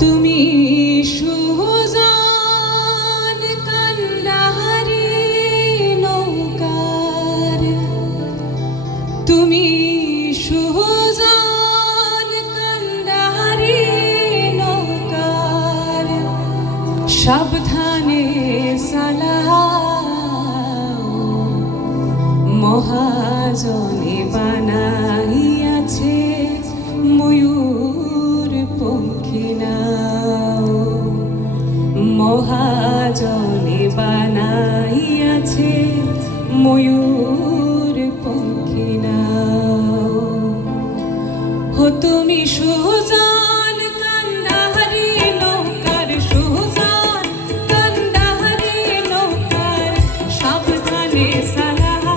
তুমি সুজান কান্ডাহারি নৌকার, তুমি সুজান কান্ডাহারি নৌকার, সাবধানে সালাও মহাজনে বানাইয়াছে ময়ূর পঙ্খী নাও, মহাজনে বানাইয়াছে ময়ূর পঙ্খী নাও। হো তুমি সুজান কান্ডাহারি নৌকার, সুজান কান্ডাহারি নৌকার, সাবধানে সালাও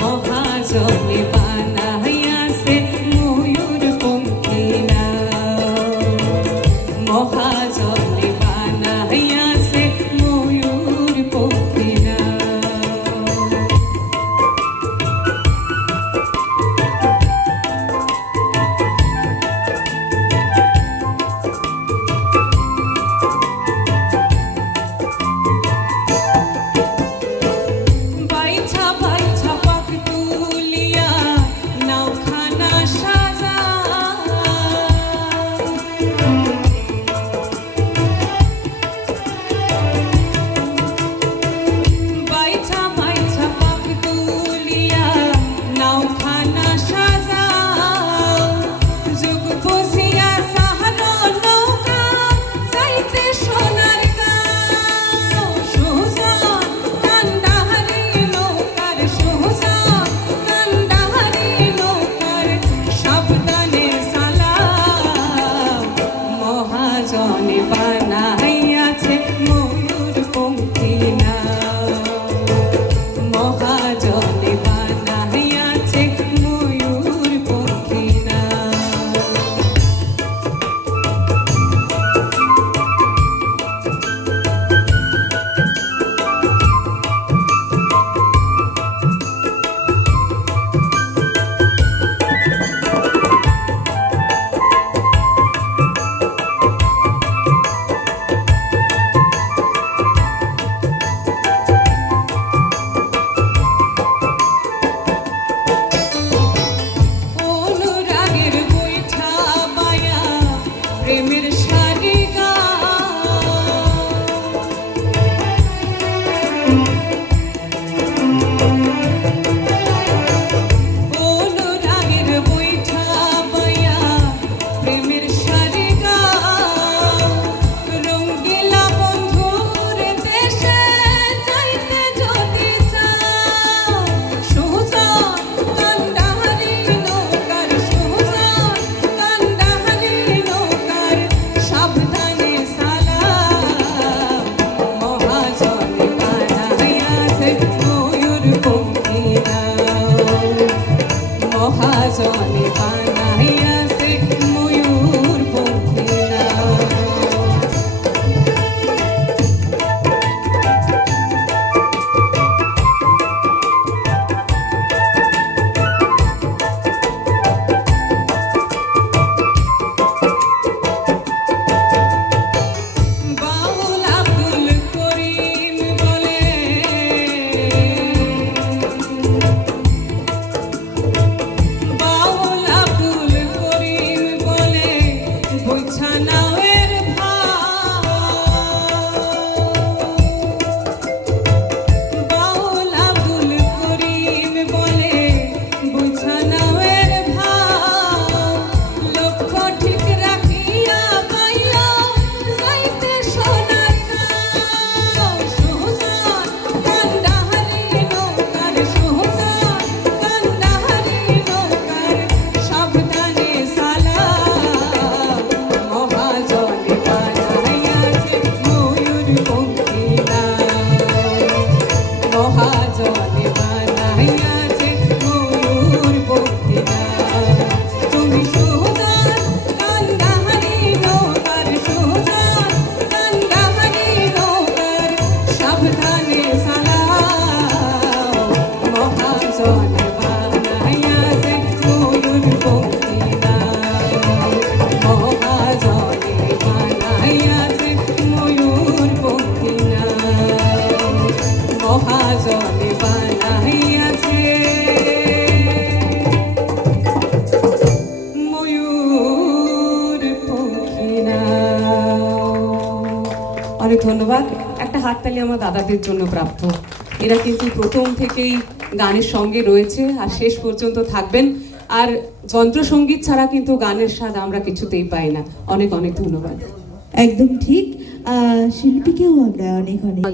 মহাজনে বানাইয়াছে ময়ূর পঙ্খী নাও, মহাজনে বানাইয়াছে ময়ূর পঙ্খী নাও। বাইছা বাইছা পাক তুলিয়া নাওখানা সাজাও, বাইছা বাইছা পাক তুলিয়া নাওখানা সাজাও, যুগ বসিয়া সাহানো নৌকা যাইতে সোনার গাঁও। সুজান কান্ডাহারি নৌকার, সুজান কান্ডাহারি নৌকার, সাবধানে সালাও মহাজনে বানাইয়াছে ময়ূর পঙ্খী নাও, মহাজনে বানাইয়াছে ময়ূর পঙ্খী নাও। অনুরাগের বৈঠা বায়া প্রেমের শাড়ি গাও, অনুরাগের বৈঠা বায়া প্রেমের শাড়ি গাও, রঙ্গিলা বন্ধুর দেশে যাইতে যদি চাও। সুজান কান্ডাহারি নৌকার, সুজান কান্ডাহারি নৌকার, সাবধানে সালাও মহাজনে বানাইয়াছে ময়ূর পঙ্খী নাও, মহাজনে বানাইয়াছে ময়ূর পঙ্খী নাও। বাউল আব্দুল করিম বলে, বাউল আব্দুল মহাজনে বানাইয়াছে ময়ূর পঙ্খী নাও। অনেক ধন্যবাদ। একটা হাততালি আমার দাদাদের জন্য প্রাপ্য। এরা কিন্তু প্রথম থেকেই গানের সঙ্গে রয়েছে আর শেষ পর্যন্ত থাকবেন। আর যন্ত্রসঙ্গীত ছাড়া কিন্তু গানের স্বাদ আমরা কিছুতেই পাই না। অনেক অনেক ধন্যবাদ। একদম ঠিক। শিল্পীকেও আমরা অনেক অনেক